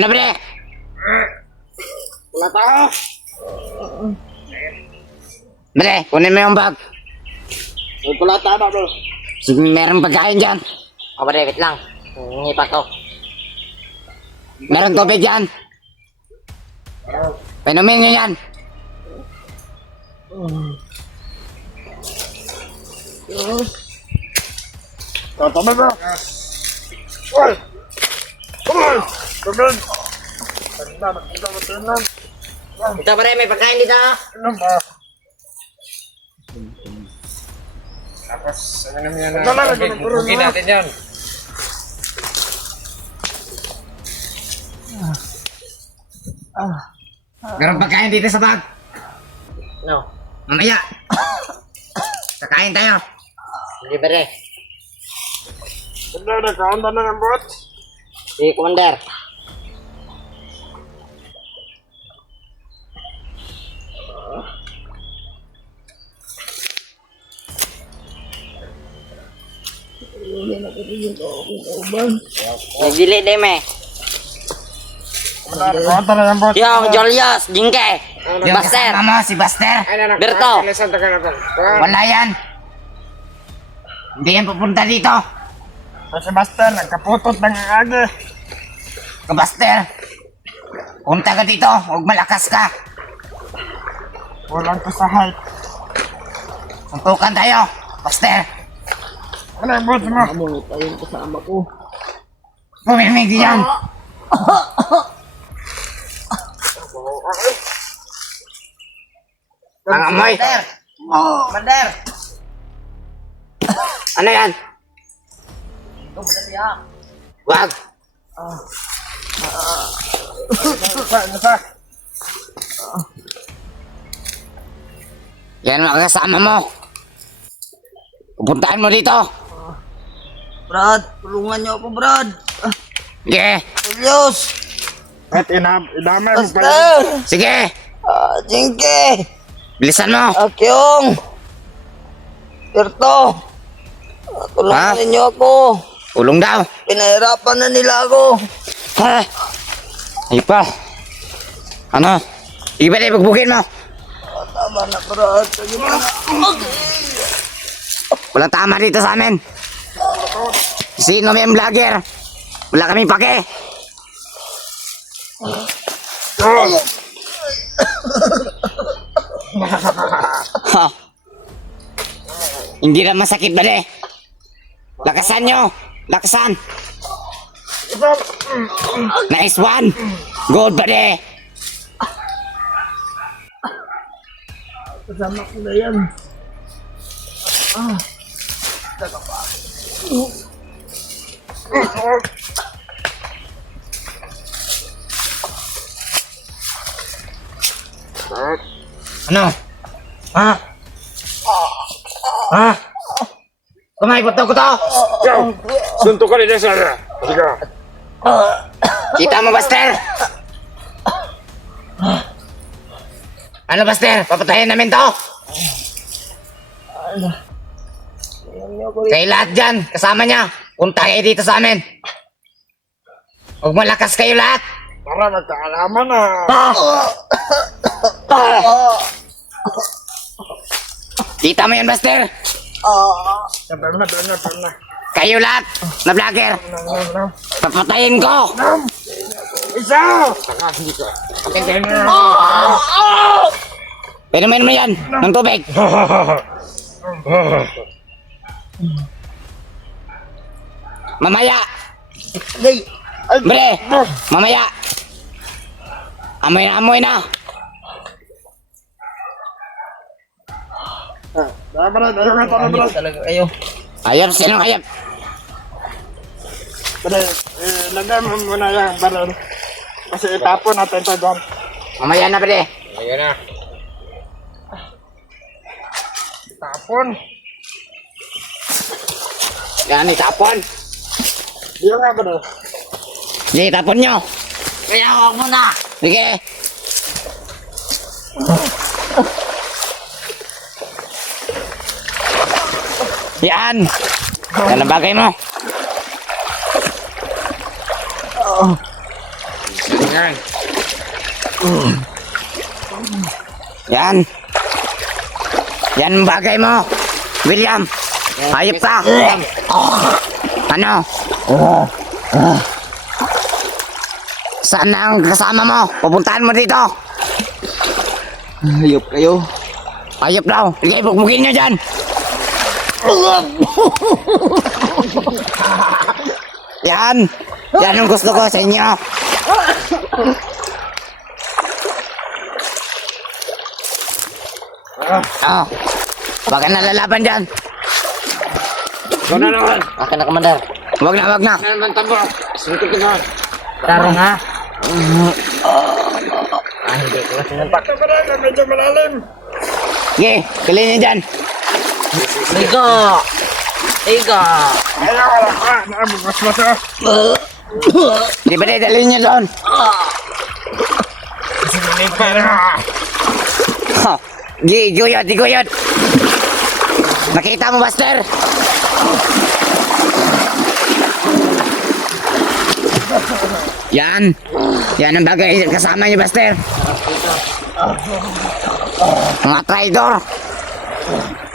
Ano bre? Wala tao. Bre, kunin mo yung bag. Wala tao na bro. Sige, meron pagkain dyan. O bre, wait lang. Hingi pa to. Meron tubig dyan. Pinumin nyo yan. Tama bro. Oy! Oy! Tabin! Ito bre, may pagkain dito. Ano ba? Tapos, ano naman yan? Bugin natin yan. Meron pagkain dito sa bag. No. Mamaya. Kakain tayo. Hindi bre. Hindi, nagkaanda na ng bot. Si Commander. Nagdili din me. Nagkaanda na ng bot. Yo, Julius, Jingke, Yung Buster, kasama mo, si Buster. Berto. Wala yan. Hindi yan pupunta dito. Si Master, nagkaputot ng agi. Ka Buster. Punta ka dito. Huwag malakas ka. Walang kasahay. Suntukan tayo. Buster. Ano yung bot mo? Pumimig yan. Ang amoy. Commander. Ano yan? Wag. Nasa? Yan mga kasama mo. Pupuntahan mo dito. Brad, tulungan niyo ako, Brad. Sige. Julius! At idamay mo pa yun. Master! Sige. Jinky! Bilisan mo. Akyong! Berto! Tulungan Ha? ninyo ako. Ulong daw. Pinahirapan na nila ako. Ha? Ay pa. Ano? Sige ba na ipagbukin mo? Tama na, Brad. Sige na. Walang tama dito sa amin. Sino may vlogger? Wala kami pake. Ha. Hindi na masakit ba de? Lakasan nyo. Lakasan. Nice one. Gold ba de? Kasama ko na yan. Ano? Ha? Ha? Kumay ko to. Yo! Suntukan niya sana. Sige. Kita mo, Buster? Ano, Buster? Papatayin namin to? Kayo lahat dyan, kasama niya. Punta kayo dito sa amin. Huwag malakas kayo lahat. Para magkaalaman na. Kita mo yan, Buster? Pero na. Kayo lahat na vlogger. Papatayin ko. Isa! Pwede mo yan ng tubig. Mamaya. Bre, mamaya. Amoy na. Bro. Talaga kayo. Ayop, sino ayop? Bro, lagay mo muna yung baril. Kasi itapon natin ito doon. Mamaya na, bre. Ayan na. Tapon. Yan, itapon. Di nga bro. Sige, itapon nyo. Kaya huwag mo na. Sige. Yan. Yan ang bagay mo. Yan. Yan. Yan ang bagay mo. William. Hayop ka. Ano? Saan ang kasama mo? Pupuntahan mo dito. Hayop kayo. Hayop daw. Sige, bukbukin nyo dyan. Yan. Yan ang gusto ko sa inyo. Oh. Baka nalalaban dyan. Ikaw na naman. Akin na, Commander. Wag na, wag na. Ano naman tabo? Suntukin mo. Tarong ha. Brad, medyo malalim. Sige, kilin nyo dyan. Ligo. Ligo. Ayaw, wala ka. Nabukas mo to. Di ba dalhin nyo doon? Oh. Guyot, guyot. Nakita mo, Buster? Yan. Yan ang bagay kasama niyo, Buster. Mga traitor.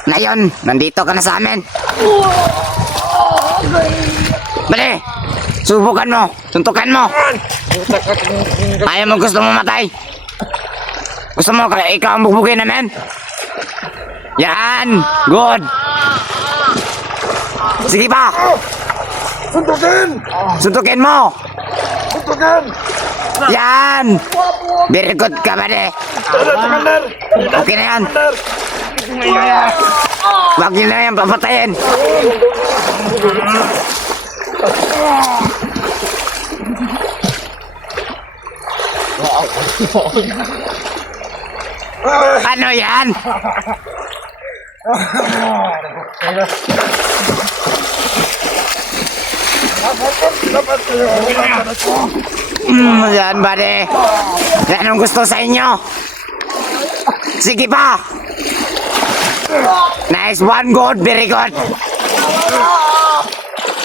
Ngayon, nandito ka na sa amin. Bali, subukan mo. Tuntukan mo. Ayaw mo gusto mo matay. Gusto mo ikaw ang bugbugin namin? Yan! Good! Sige pa! Suntukin! Suntukin mo! Suntukin! Yan! Very good ka ba de? Commander! Okay na yan! Wag nyo na yan papatayin! Ano yan? Yan ba de? Yan ang gusto sa inyo? Sige pa! Nice one, good, very good!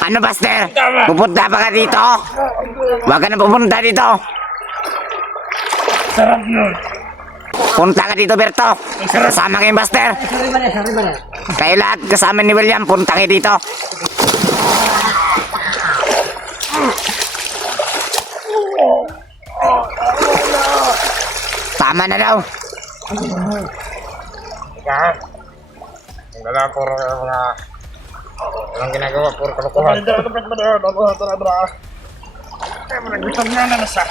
Ano, Buster? Pupunta pa ka dito? Huwag ka na pupunta dito! Punta ka dito, Berto. Kasama kayo, Buster. Kayo lahat, kasama ni William. Punta kayo dito. Tama na daw. Yan. Ang dala, puro mga... Walang ginagawa, puro kalukuhan. Medyo dapat mo doon. Tara. Kaya mo nagutom nga na nasa.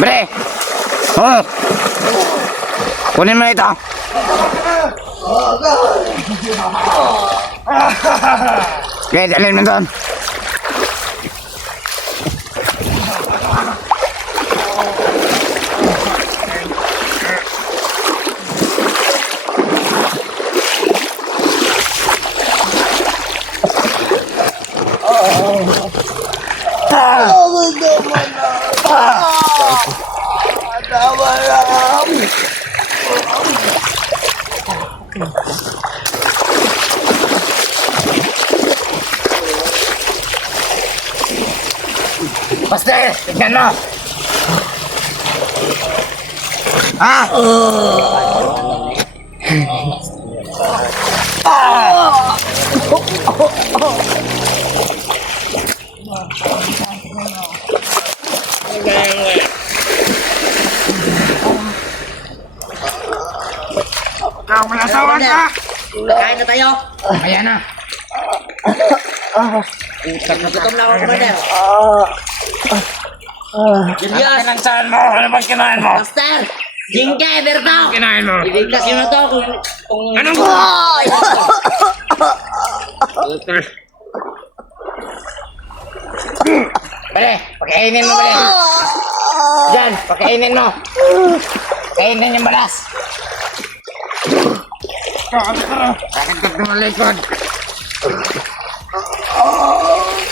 Bre! Oh! Kunin mo ito. Okay, dalhin mo doon. Buster, tignan mo. Ah! Ikaw, may asawa ka. Kain na tayo. Ayan na. Gutom na ako, Commander. Julius. Ang saan mo? Ano bang kinain mo? Master. Jingke, Berto. Kinain mo? Ibigkas yun na to kung... Anong Pare, pakainin mo, pare. Diyan, pakainin mo. Kainin yung balas. Kakagdag mo likod.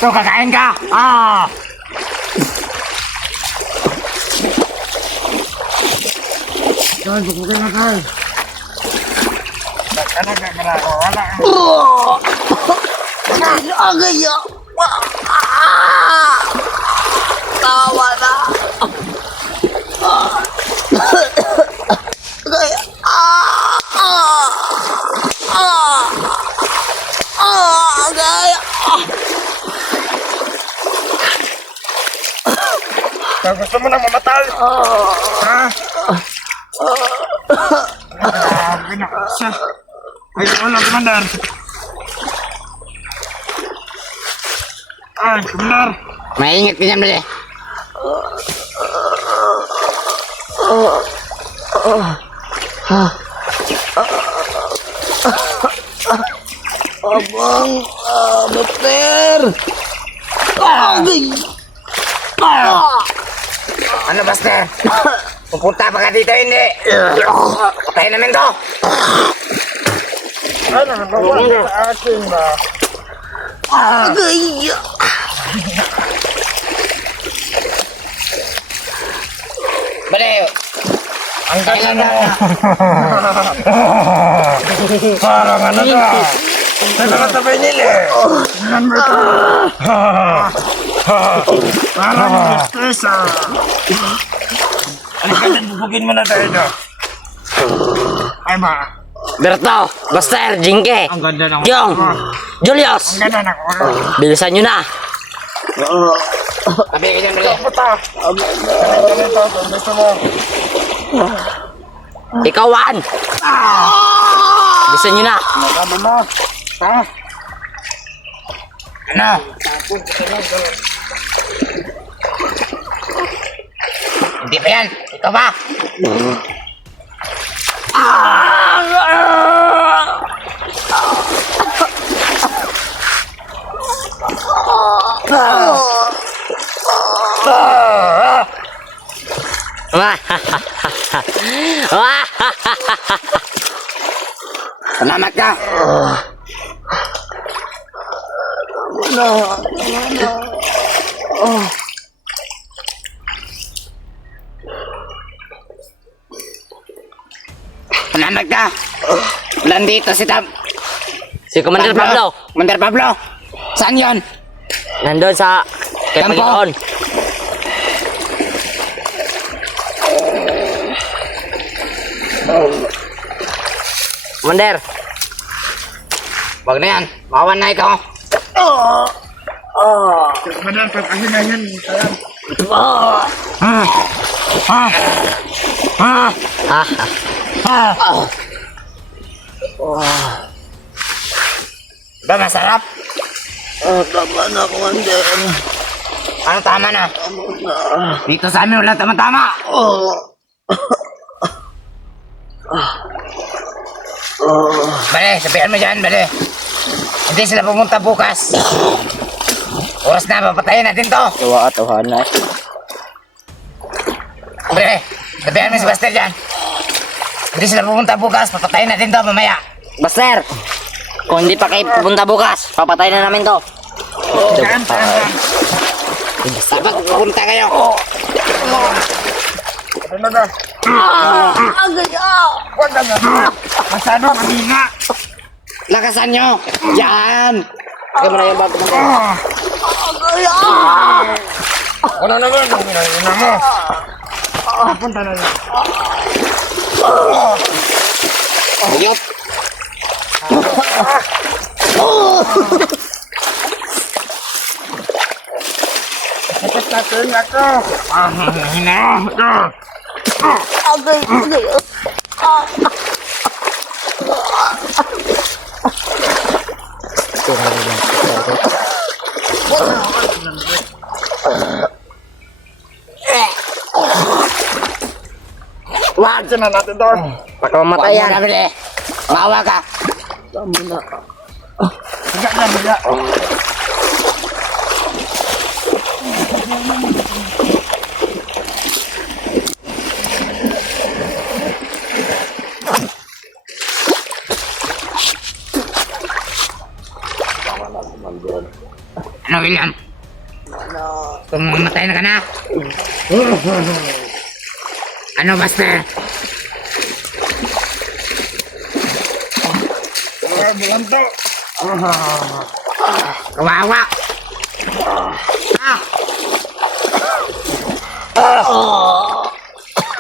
So, kakain ka. Ah! Diyan, bukbukin na tayo. Ano ka na ako? Wala. Tawa na. Agay. Agay. Gusto mo nang mamatay? Ha? Grabe na siya. Ayun lang, Commander. Ay, Commander. Maingat ka dyan, bali. Abang, Buster. Agay. Ano, Buster? Pupunta pa ka dito, hindi? Patayin namin to. Ano, nagawa sa akin ba? Agay. Bali. Ang ganda mo. Parang ano ka? Nagkakatabay nila eh. Tingnan mo ito. Parang mistresa. Halika dyan, bubugin mo na tayo ito. Ay ba? Berto, Buster, Jingke, Ang ganda ng... Jong, Julius, Ang ganda ng oras. bilisan nyo na. Tabi ka dyan, bali. Puta! Ganito, gusto mo. Ikaw, Juan. Bilisan nyo na. Sabi mo. Ha? Ano? Hindi pa yan. Ikaw ba? Salamat ka. Salamat ka. Nandito si Si Commander Pablo, Commander Pablo. Saan yon? nandun sa kay Kampo. Panginoon. Commander, Wag na yan. Mawan na ikaw. Madal, pag-ahinahin. Sayang. Ba, masarap? Tama na, Commander. Ano tama na? Dito sa amin wala tama-tama. Bale, sabihan mo dyan, bale. Hindi sila pumunta bukas. Oras na, papatayin natin to. tuwa at tuhanan. Bale, sabihan mo si Buster dyan. Hindi sila pumunta bukas, papatayin natin to mamaya. Buster, kung hindi pa kayo pupunta bukas, papatay na namin to. Saan, saan, saan? Dapat pupunta kayo. Ano na? Agay. Huwag na na. Masyado, mahina. Lakasan nyo. Yan. Kaya mo na yung bago mo. Agay. Wala naman, ang hinahina mo. Punta na yan. Ayop. Kapit natin ako. Hina. Agay. Agay. Wag na natin doon. Baka mamatay yan. Wag mo na, Maawa ka. Higa na, higa. Ano, William? Kung mamatay na ka na. Ano, Buster? Ay, bulanto. Kawawa.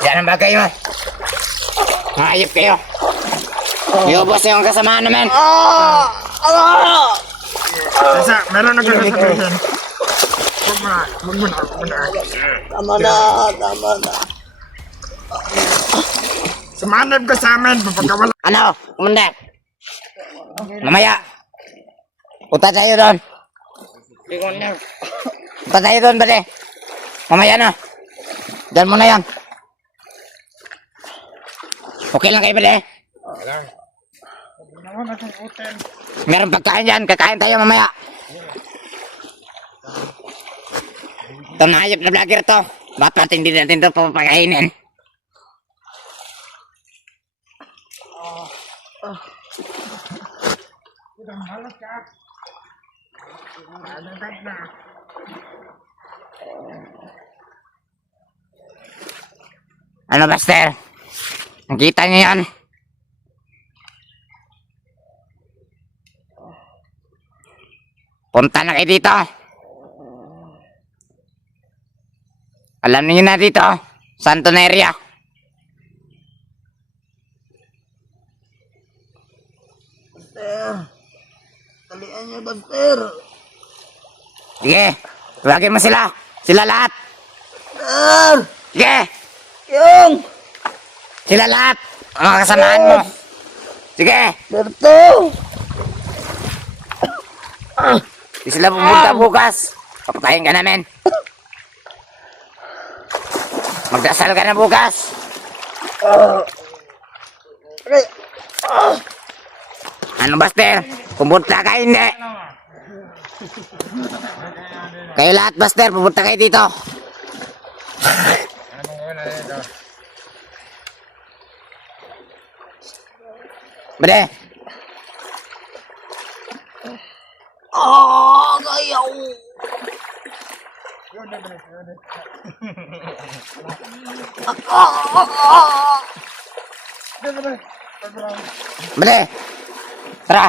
Yan ang bagay mo. Hayop kayo. Iubos yung kasamaan namin. Isa, meron ako sasabihin. Huwag mo na. Tama na, tama na. Sumanib ka sa amin, papagkawala. Ano? Kumanda. Mamaya. Punta tayo doon. Punta tayo doon, bale. Mamaya na. Diyan mo na yan. Okay lang kayo, bale. Meron pagkain dyan. Kakain tayo mamaya. Ito na hayop na vlogger to. Ba't hindi natin ito papakainin? Ano, Buster? Nakita niyo yan? Punta na kayo dito. Alam niyo na dito, Santo na area. Buster. Talian niyo, Buster. Sige, tawagin mo sila. Sila lahat. Buster. Sige, Yung. sila lahat. Ang mga kasamaan mo. Sige, Berto. di sila pumunta bukas. Papatayin ka namin. Magdasal ka na bukas. Aray. Ano, Buster? Pumunta ka, hindi. Kayo lahat, Buster, pumunta kayo dito. Bade, Kayaw. bade. Tara.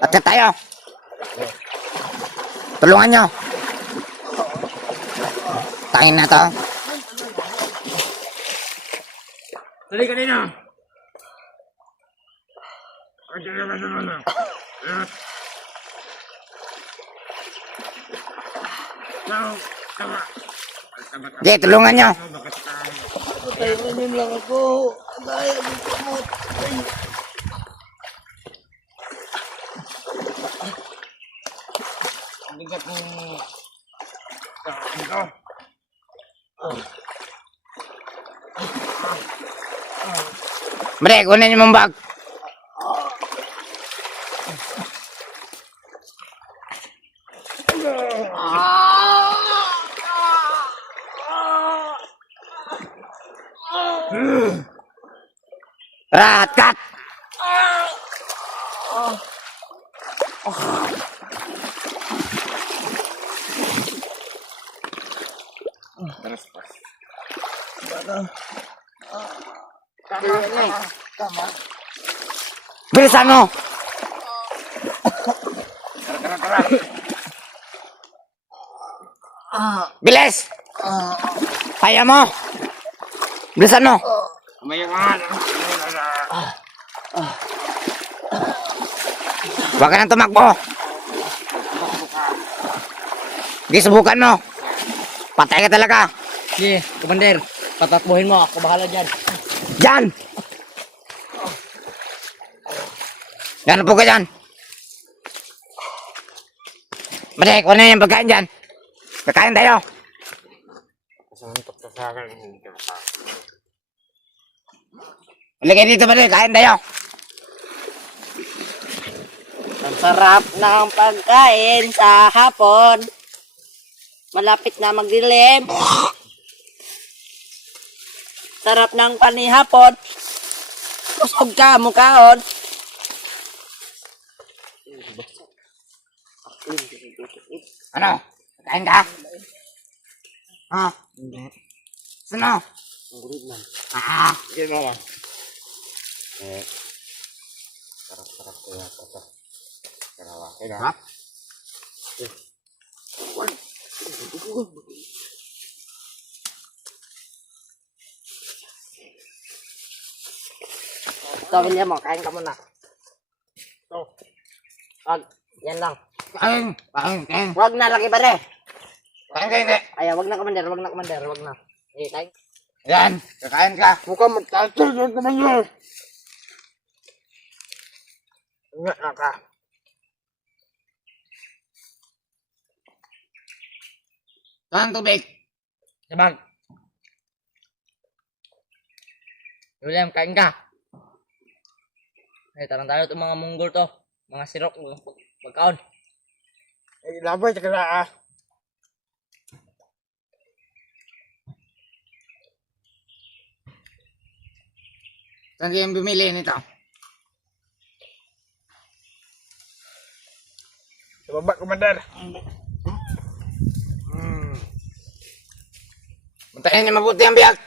Atya tayo. Tulungan nyo. Tain na to. Dali ka nina. Ay, naman na. Sige, tulungan nyo. Patayin lang ako. Daya ng kamot. Ay. Ang bigat mo. Ito. Bade, kunin nyo mong bag. Rat, kat. Bilisan mo. Bilis. Kaya mo. Bilisan mo. Umayangan. Huwag ka nang tumakbo. Di, subukan mo. Patay ka talaga. Sige, Commander. Tatakbuhin mo. Ako bahala dyan. Diyan! Yan po ka dyan. Bade, kunin yung pagkain dyan. Kakain tayo. Kasantok ka sa akin, hindi ka sa akin. Halika dito, bade. Kain tayo. Ang sarap ng pagkain sa hapon. Malapit na magdilim. Sarap ng panihapon. Kusog ka, mukhaon. Ano? Kain ka? Ha? Hindi. Sino? Ah, Sige, mama. Sarap-sarap ko yata ito. Karawa. Kaya sarap. Ito, William mo. Kain ka muna. Wag. Yan lang. Kain. Wag na, laki ba rin? Kain. Ay, wag na, Commander. Wag na. Kain. Yan, kakain ka. Mukhang magtatal naman yun. Nga ka. Saan tubig? Sabag. William, kain ka. Ay, tarang tayo itong mga munggol to. Mga sirok. Pagkaon. Ay, labay, tsaka na ah. Saan kayong bumili nito? Sa baba, Commander. Puntahin niyo mabuti ang biyak.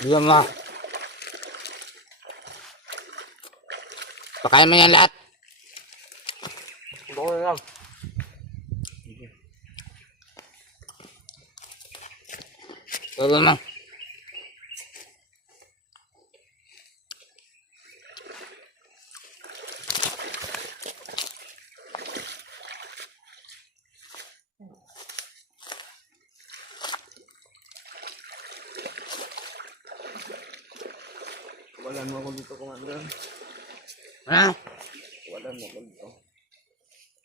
Diyan mo. Pakain mo yan lahat. Bukol lang. Tulo mo. Wala mo ako dito, Commander. Ano? Wala mo ako dito.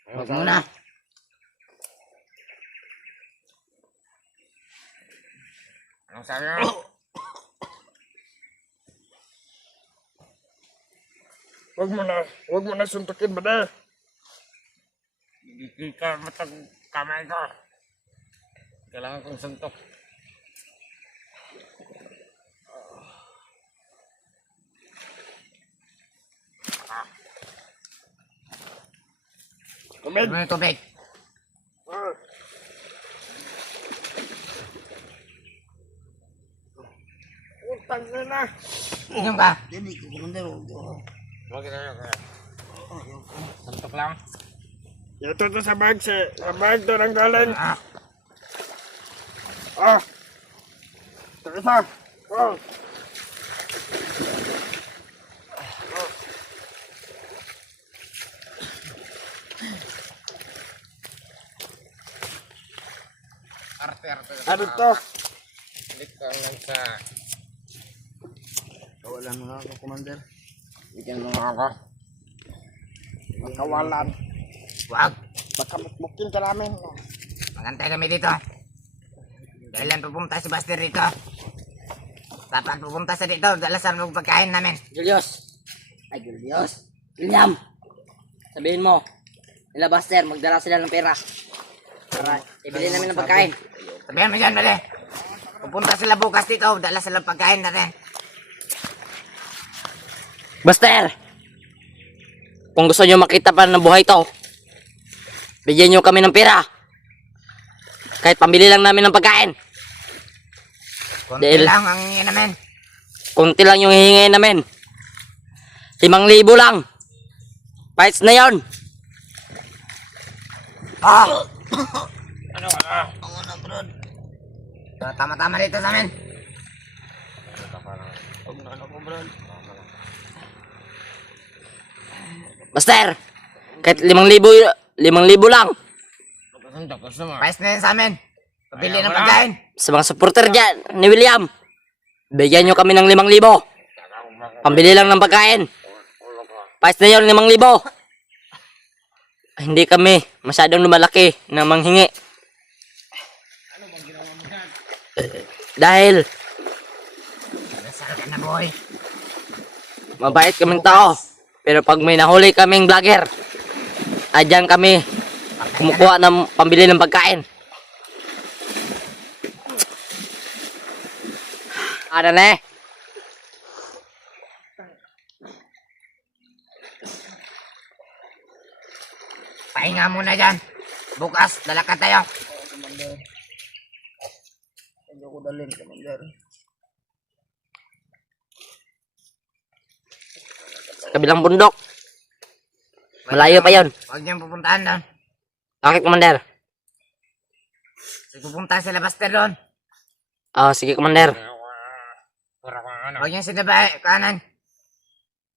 Huwag muna. Anong sabi mo? Huwag mo na suntukin ba na? Hindi ka matag kamay ko. Kailangan kong suntok. Commander. Ano yung tubig? Utang na na. Inom ka. Dili ko, Commander. Huwag na yun. Suntok lang. Ito to sa bag, sa bag to ng galing. Ah, Ah. Ito isa. Oh. Arte. Ano to? Balik ka lang sa... Wala mo na ako, Commander. Bigyan mo nga ako. Magkawalan. wag. Baka mukmukin ka namin. Magantay kami dito. Kailan pupunta si Buster dito? Dapat pupunta sa dito. Dalasan mo pagkain namin. Julius. William. Sabihin mo. Nila Buster, magdala sila ng pera. Para ibili namin ng pagkain. Sabihan mo dyan, mali. Pupunta sila bukas dito. Dala sila pagkain natin. Buster! Kung gusto nyo makita pa ng buhay to, bigyan nyo kami ng pera. Kahit pambili lang namin ng pagkain. Kunti Dahil- lang ang ingin namin. Kunti lang yung hihingin namin. 5,000 lang. Fights na yon. Ah! Ano wala? Tama-tama dito sa amin. Buster! Kahit 5,000 lang. Suntok gusto mo. Pais na yun sa amin. Pabili Ayaw ng mo pagkain. Sa mga supporter dyan ni William, bigyan nyo kami ng 5,000. Pambili lang ng pagkain. Fights na yon 5,000. Hindi kami masyadong lumalaki na manghingi. Dahil Dasal ka na, boy. mabait kaming tao. Pero pag may nahuli kaming vlogger, adyan kami kumukuha ng pambili ng pagkain. Ano na eh? Pahinga muna dyan. Bukas, lalakad tayo. Medyo ko dalhin, Commander. Sa kabilang bundok. Malayo pa yon. Huwag niyong pupuntahan doon. Bakit, Commander? Pupunta sila Buster doon. Sige, Commander. Pura ko ano. Huwag niyong sinabay, kanan.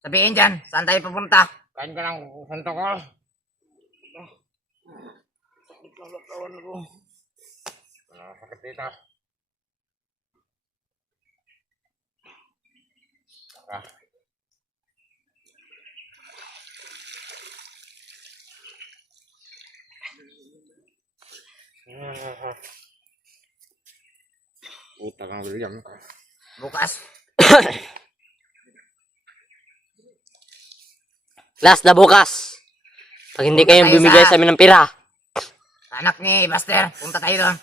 Sabihin dyan, saan tayo pupunta? Kain ka ng santo ko. Kawan ko. Sakit dito. Puta kang William. Bukas. Last na bukas. Pag hindi kayong bumigay sa amin ng pira, Anak ni Buster, punta tayo doon.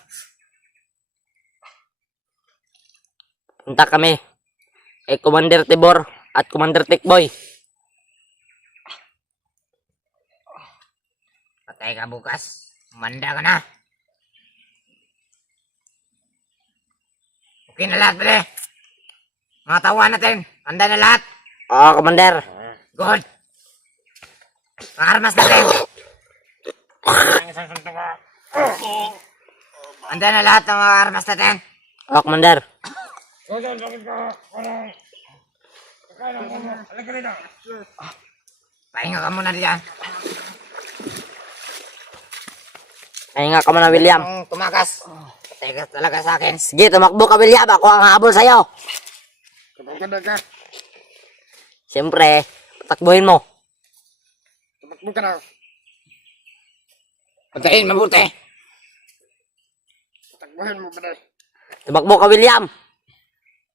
punta kami kay Commander Tibor at Commander Tikboy. Patay ka bukas. Manda ka na. Okay na lahat, pre. Mga tawa natin. Handa na lahat. Commander. Good. Pangarmas natin. Ang isang santo ko. Handa na lahat ng mga armas natin. Commander. Bakit ka? Parang... Kakain ako mo. Halika rito. Pahinga ka muna diyan. Pahinga ka muna, William. Kung tumakas. Patay ka talaga sa akin. Sige, tumakbo ka, William. Ako ang habol sa'yo. Tumakbo ka. Siyempre, patakbuhin mo. Tumakbo ka na. Patayin mabuti. Takbuhin mo ba na? Tumakbo ka, William.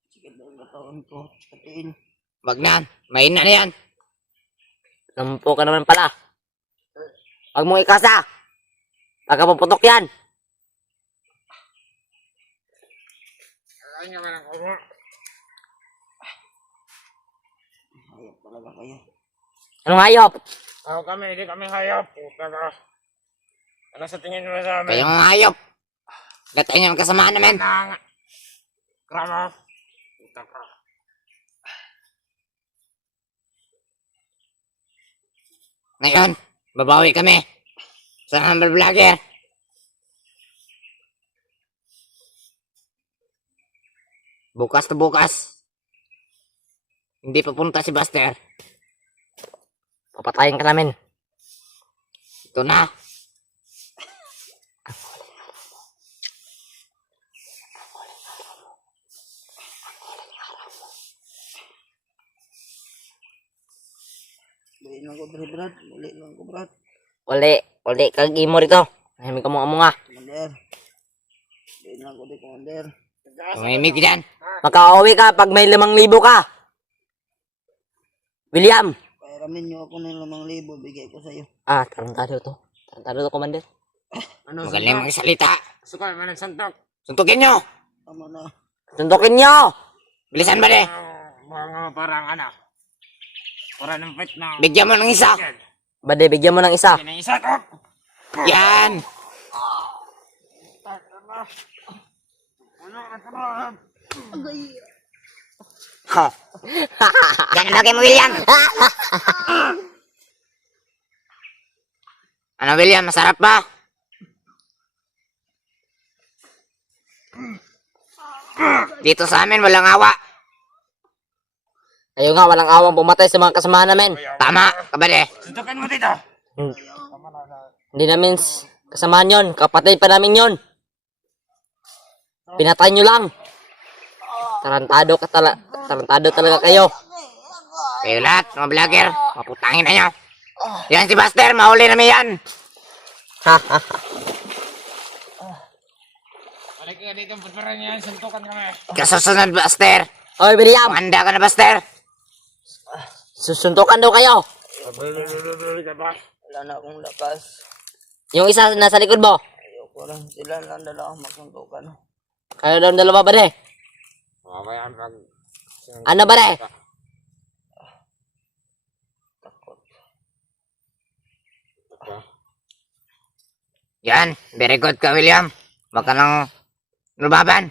Sige daw na taon ko. Patiin. Wag na. Mahina na yan. Nampo ka naman pala. Huwag mong ikasa. Pagkapuputok yan. Kakain nyo ka ng kumo. Hayop talaga kayo. Anong hayop? Ako kami, hindi kami hayop. Puta ka. Ano sa tingin mo sa amin? Kayo mga hayop. Gatay niyo ang kasamaan namin. Nang... Krama. Puta ka. Ngayon, babawi kami. Sa humble vlogger. Bukas na bukas. Hindi papunta si Buster. Papatayin ka namin. Ito na. Dali lang ko, Brad. Dali lang ko, Brad. Uli kag imo rito. Nahimik ka mo nga. Commander. Dali lang ko, Commander. Tumimik ka dyan. Makauwi ka pag may 5,000 ka. William. Pairamin nyo ako ng 5,000. Bigay ko sa'yo. Tarantado to. Tarantado to, Commander. Ano Magaling magsalita. Sukay mo ng santok. Suntukin nyo. Tama na. Sundukin nyo. Bilisan ba de? Mga parang ano. Para ng pet na. Bigyan mo ng isa. Bade, bigyan mo ng isa. Yan ang isa ko. Yan. Ha. Yan ang lagay mo, William. Ano, William? Masarap ba? Dito sa amin, walang awa. Ayaw nga, walang awang pumatay sa mga kasamahan namin. Tama, kabade. Suntukin mo dito. Hindi namin kasamahan yon. Kapatid pa namin yon. Pinatay nyo lang. Tarantado talaga kayo. Kayo lahat, mga vlogger, maputangin na nyo. Yan si Buster, mahuli namin yan. Balik ka dito, pagparan niya. Suntukan kami. Kasusunod, Buster. Hoy, William. Handa ka na, Buster. Susuntukan daw kayo. Wala na akong lakas. Yung isa nasa likod mo. Ayoko lang sila lang dalawa magsuntukan. Kayo daw dalawa ba de? Mamaya pag... Ano ba de? Takot. Yan, very good ka, William. Huwag ka nang lumaban.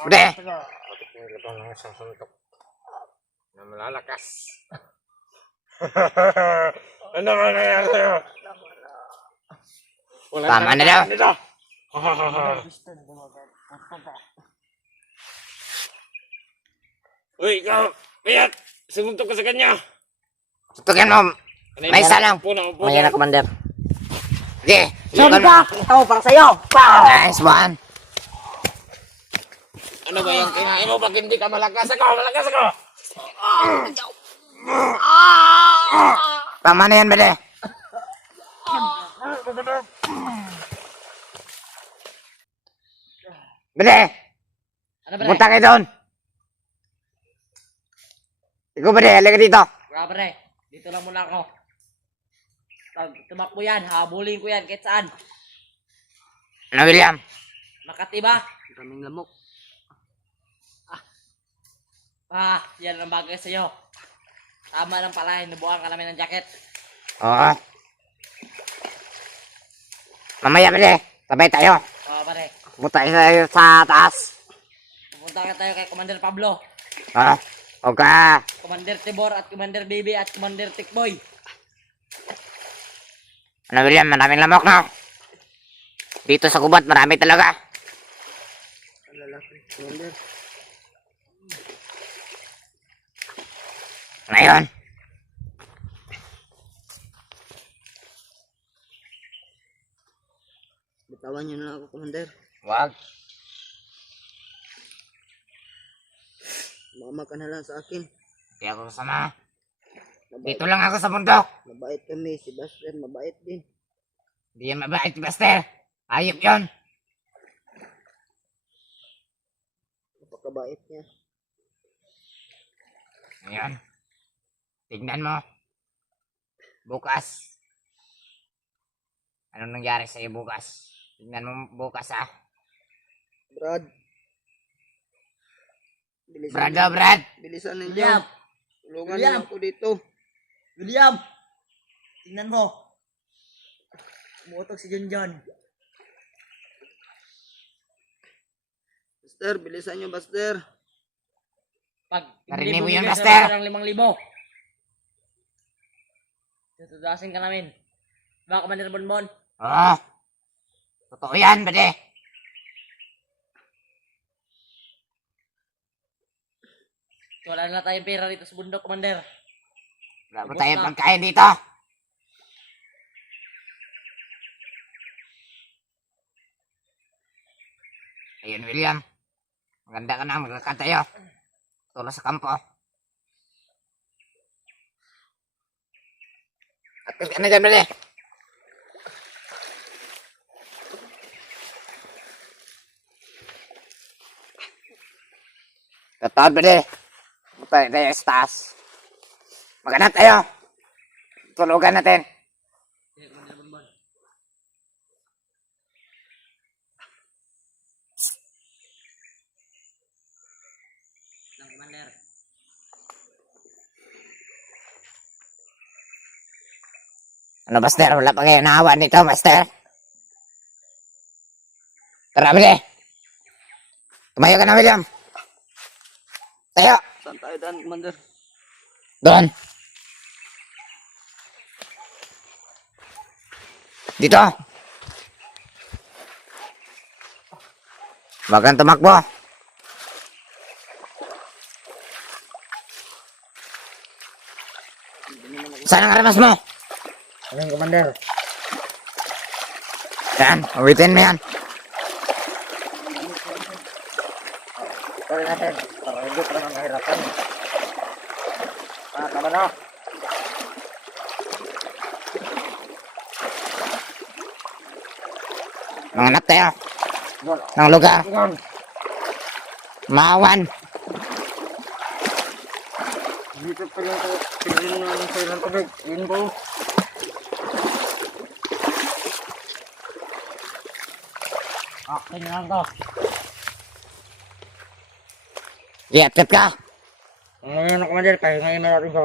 Bude, Patitingin ko ng isang suntok na malalakas. Ano ba nangyari sa'yo? tama na daw. Dito! Uy, ikaw! Payat! Sumuntok ka sa kanya! Tutukin mo. May isa lang. Upo na, upo Maya na. na, Commander. Sige, Sorry tutukan mo. ka! Ito, para sa'yo! Pow! Nice one. Ano ba yung kinain mo? Pag hindi ka malakas ako? Malakas ako! Tama na yan, Bude. Bude, Ano ba de? punta kayo doon. Ikaw, Bude, halika dito. Wala ba de? Dito lang muna ako. Pag tumakbo yan, habulin ko yan kahit saan. Ano, William? Makati ba? Kaming lamok. Yan ang bagay sa'yo. Tama lang pala, hinubuhan ka namin ng jacket. Oo. Mamaya, Bude. Sabay tayo. Oo, pare. Punta tayo sa taas. Pupunta ka tayo kay Commander Pablo, Oo. Huwag ka. Commander Tibor at Commander Baby at Commander Tikboy. Ano, William? Maraming lamok, no? Dito sa kubat, marami talaga. Ang lalaki. Commander. Ngayon, Bitawan niyo na ako, Commander. wag. Mama ka na lang sa akin. Hindi ako kasama. Mabait, Dito lang ako sa bundok. mabait kami. Si Bastian, mabait din. Hindi yan mabait, Buster. Ayop yun. Napakabait niya. Ngayon, tignan mo. Bukas. Anong nangyari sa'yo bukas? Tignan mo bukas, ah. Brad. Bilisan Brad, niyo. oh, Brad. Bilisan ninyo. William! Tulungan William! niyo ako dito. William! Tingnan mo. Umutok si Junjun. Buster, bilisan niyo, Buster. Pag Narinig mo bigyan yun, sa Buster? ng 5,000. Tutudasin ka namin. Diba, Commander Bonbon? Oo. Totoo yan, Bude. Wala na tayong pera dito sa bundok, Commander. Wala mo Ubus tayong na. pagkain dito. Ayun, William. Maganda ka na, maglakad tayo. Tulo sa kampo. At ka na dyan, Bude. Totoo, Bude. Punta tayo sa taas. Maghanap tayo. Tulugan natin. Commander. Ano, Buster? Wala pa kayo naawa nito, Buster. Tara, Bude. Tumayo ka na, William. Tayo. Saan tayo daan, Commander? Doon. Dito. Huwag kang tumakbo. Saan ang armas mo? Anong Commander? Yan, awitin mo yan. Tawin natin. Para hindi pa naman mahirapan. Tama na. Manganap tayo ng lugar. Ingon. Maawan. Dito pa lang ko. Tignan mo na sa'yo ng tubig. Yun po. Akin lang to. Iatkat ka. Ngayon ako Commander, pahingayin na natin ko.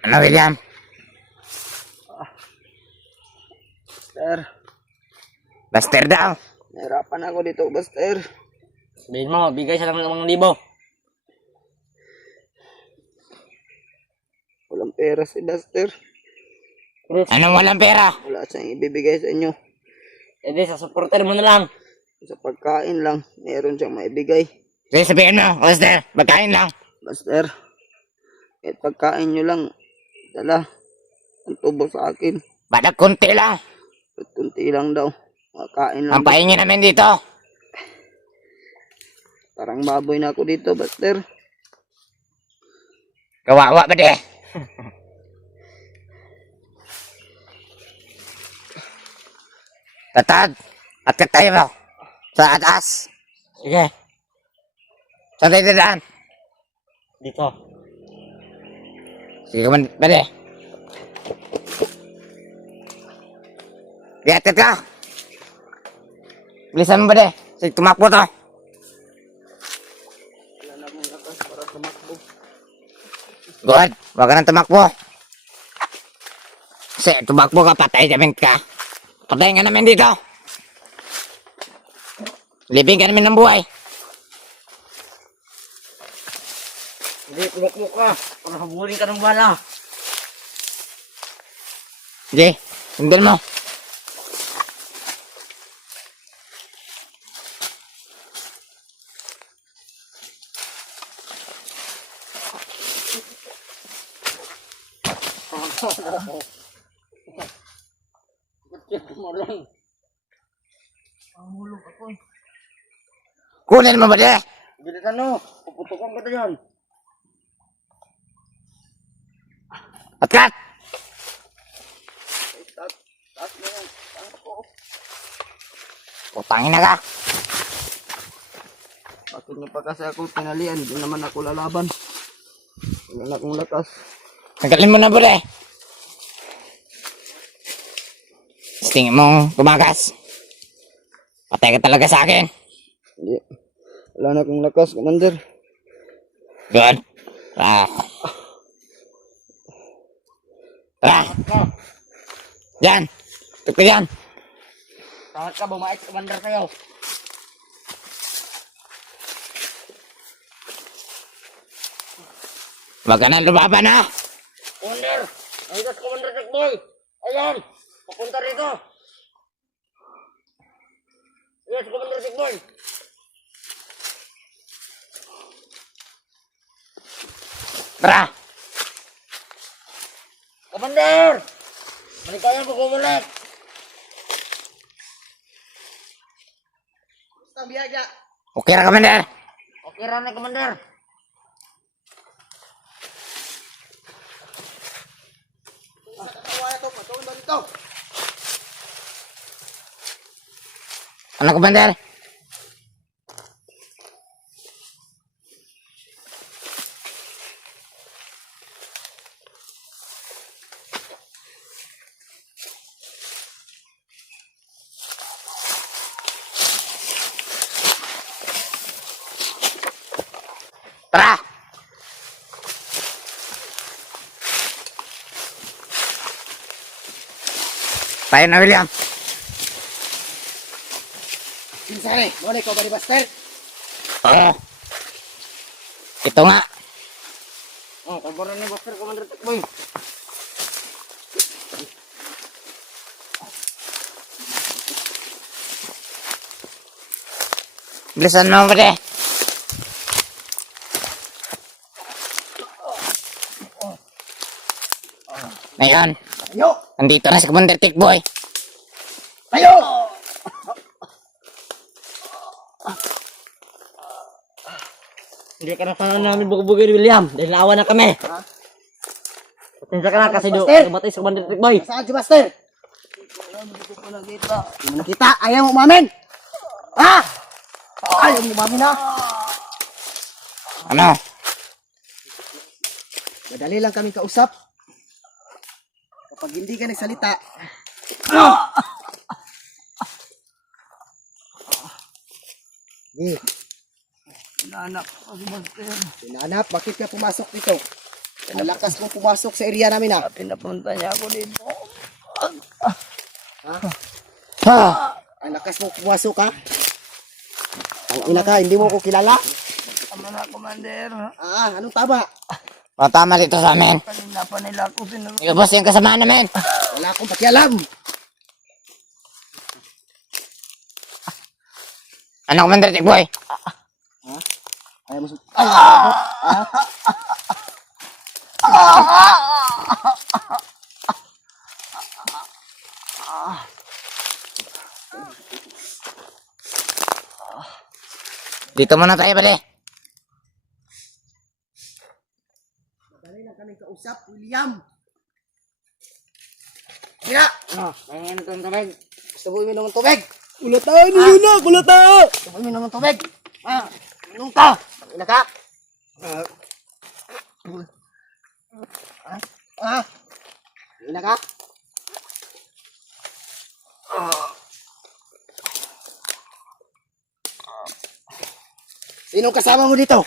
Ano, William? Buster, Buster daw. nahirapan ako dito, Buster. Sabihin mo, bigay siya ng 5,000. Walang pera si Buster. Anong walang pera? Wala siyang ibibigay sa inyo. E di, sa supporter mo na lang. Sa pagkain lang, meron siyang maibigay. Sige, sabihin mo, Buster. Magkain lang. Buster, kahit pagkain nyo lang, dala, ang tubo sa akin. Badak kunti lang. At kunti lang daw. Makain lang. Ang pahingi namin dito. Parang baboy na ako dito, Buster. Kawawa ba de? Tatad, atkat tayo mo. Sa atas. Sige, Saan tayo dadaan? dito. Sige man, bade. Di atkat ka. Bilisan mo bade. Sige, tumakbo to. Good. Huwag ka nang tumakbo. Kasi tumakbo ka, patay namin ka. Patayin ka namin dito. Libing ka namin ng buhay. Hindi, tumakbo ka. Para habulin ka ng bala. Sige, sundin mo. Kunin mo ba de? Bilisan mo. Puputukan ka yan. Atkat! Putangin na ka. Bakit niyo pa kasi ako tinalian? Hindi naman ako lalaban. Wala akong lakas. Tagalin mo na ba de? Tingin mong tumakas. Patay ka talaga sa akin. Hindi. Wala na akong lakas, Commander. Good. Tara. Yan. Tukod yan. Sangat ka, bumait commander sa'yo. Huwag ka na lumaban ha. Commander! Ayos, Commander Jackboy! Ayan! Papunta rito! Yes, Commander Jackboy! Tara. Commander! Maligaya po kumulit! Okay na, Commander. Okay rin na, Commander! Ano, Commander? Tara. Tayo na, William. Pinsari, boleh kau bari Buster? Oo. Ito nga. Oh, kabaran ni Buster, Commander Jackboy. Bilisan mo ba de? Ngayon, Ayo! nandito na si Commander Tickboy. Ayo! Hindi ka na sana namin bugubugin, William. Dahil naawa na kami. Pasensya ka na kasi dumatay sa Commander Tikboy. Saan si Master? Hindi ko pa nakita. Hindi mo nakita? Ayaw mo umamin? Ha? Ayaw mo umamin ha? Ano? Madali lang kami kausap. Kapag hindi ka nagsalita, Hinahanap, bakit ka pumasok dito? Malakas mong pumasok sa area namin ha. Pinapunta niya ako dito. Ha? Ang lakas mong pumasok ha. Ang ina ka, hindi mo ko kilala? Tama na, Commander. Anong tama? Patama dito sa amin. Kanina pa nila ako pinag... Ilabas yung kasama namin. Wala akong pakialam. Ano, Commander Tikboy? Ayaw mo ayaw mo. Dito muna tayo, bali. Madali lang kami kausap, William. Kaya, Ngayon itong tubig. gusto mo uminom ng tubig? Kulata, niluna, kulata! Gusto mo uminom ng tubig? Inom ka. Ang ina ka. Ina ka. Sinong kasama mo dito?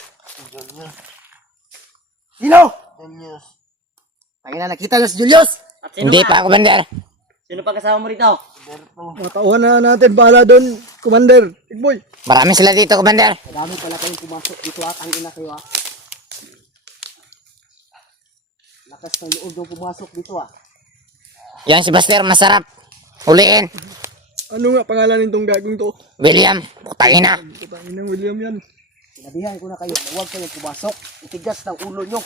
Sino? Julius. Tangina, nakita niyo si Julius? Hindi pa, Commander. Sino pa kasama mo rito? Matauhan na natin, bahala doon, Commander. Tikboy. Marami sila dito, Commander. Madami pala kayong pumasok dito at ang ina kayo ha. Lakas ng loob yung pumasok dito ha. Yan si Buster, masarap. Huliin. Ano nga pangalan nitong gagong to? William, putangin na. Putangin ng William yan. Sinabihan ko na kayo na huwag kayong pumasok. Itigas ng ulo nyo.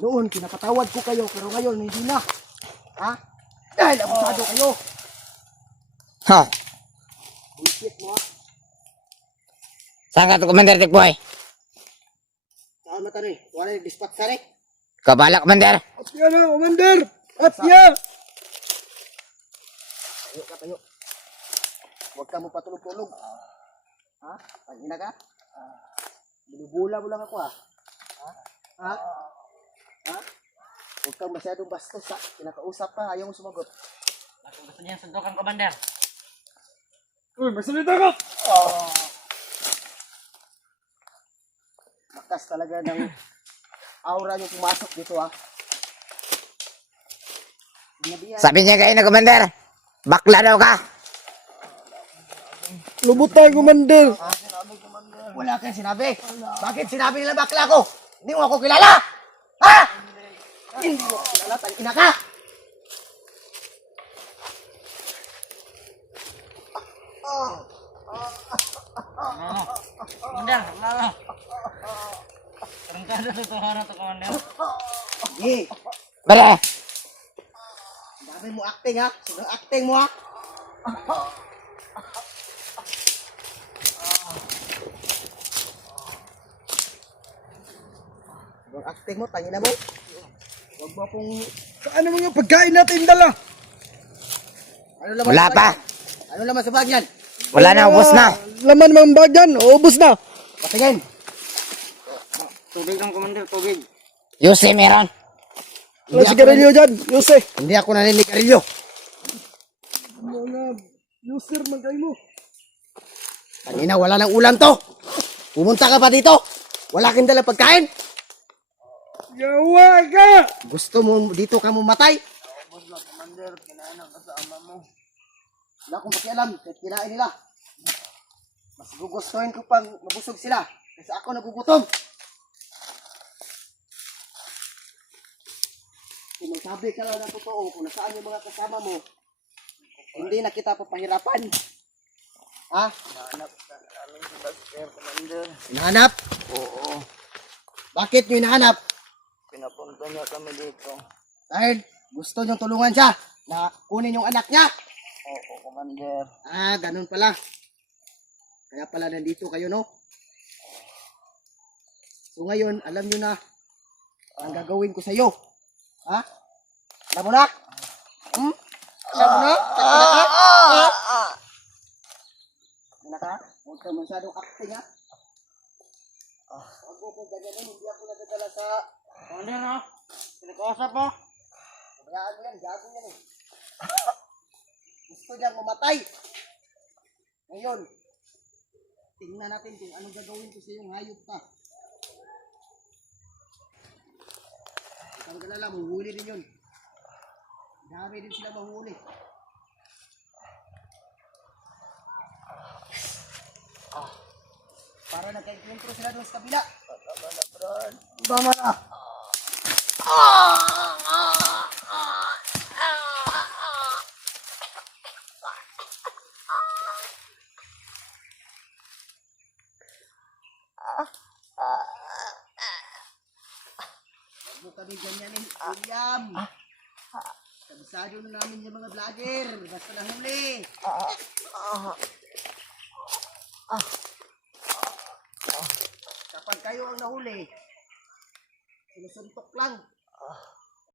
Noon, pinapatawad ko kayo pero ngayon hindi na. Ha? Dahil abusado kayo. Ha? Bullshit mo ha. Saan ka to, Commander Tikboy? Saan mata rin? Wala yung dispatch sa rin. Kabala, Commander. At yan na, Commander! At yan! Tayo ka tayo. Huwag ka mo patulog-tulog. Ha? Pag-ina ka? Binubula mo lang ako ha. Ha? Ha? Huwag kang masyadong bastos ha. Kinakausap ka, ayaw mo sumagot. Ako gusto niya sundukan, Commander. Uy, magsalita ka! Lakas talaga ng aura yung pumasok dito ha. Sinabihan. Sabi niya kayo na, Commander. Bakla daw ka. Lubot tayo, Commander! Wala kang sinabi. Bakit sinabi nila bakla ko? Hindi mo ako kilala? Ha? Hindi mo ako kilala, tangina ka. Commander, lala. Tarangkada sa tuharan to, Commander. Sige. Bali. Sabi mo acting ha. Sige, acting mo ha. Sige, acting mo, tangina mo. Huwag mo pong... Saan ang mga pagkain natin dala? Ano laman Wala sa bag pa. yan? Ano laman sa bag yan? Wala na, ubos na. Laman mga bag yan, ubos na! Patingin. Tubig lang, Commander, tubig. Yuse, meron. Wala sigarilyo dyan, Yuse! Hindi ako naninigarilyo. Mga user, magay mo! Kanina wala nang ulam to. Pumunta ka pa dito. Wala kang dalang pagkain. Yawa ka! Gusto mo dito ka mamatay? Wala akong pakialam. Kahit kinain nila. Mas gugustuhin ko pang mabusog sila. Kasi ako nagugutom. Kung magsabi ka lang ng totoo, kung nasaan yung mga kasama mo, hindi na kita papahirapan. Ha? Hinahanap? Oo. Bakit nyo hinahanap? Pinapunta niya kami dito. Dahil gusto nyo tulungan siya na kunin yung anak niya. Oo, Commander. Ganun pala. Kaya pala nandito kayo, no? So ngayon, alam nyo na ang gagawin ko sa iyo. Ha? Alam mo na? Hmm? Alam mo na? Alam mo na? Ha? Ano ka? Huwag ka masyadong acting, ha? Huwag mo kong ganyanin, hindi ako nadadala sa... Ano yan ha? Pinakausap mo? Kabayaan mo yan, gago yan eh. Gusto niyang mamatay. Ngayon, tingnan natin kung anong gagawin ko sa iyong hayop ka. Isang galala, mahuhuli din yun. Dami din sila mahuhuli. Para nagka-encuentro sila doon sa kabila. Tama na. Huwag mo kami ganyanin, William. Kabisado na namin yung mga vlogger. Basta nahuli. Kapag kayo ang nahuli, sinusuntok lang.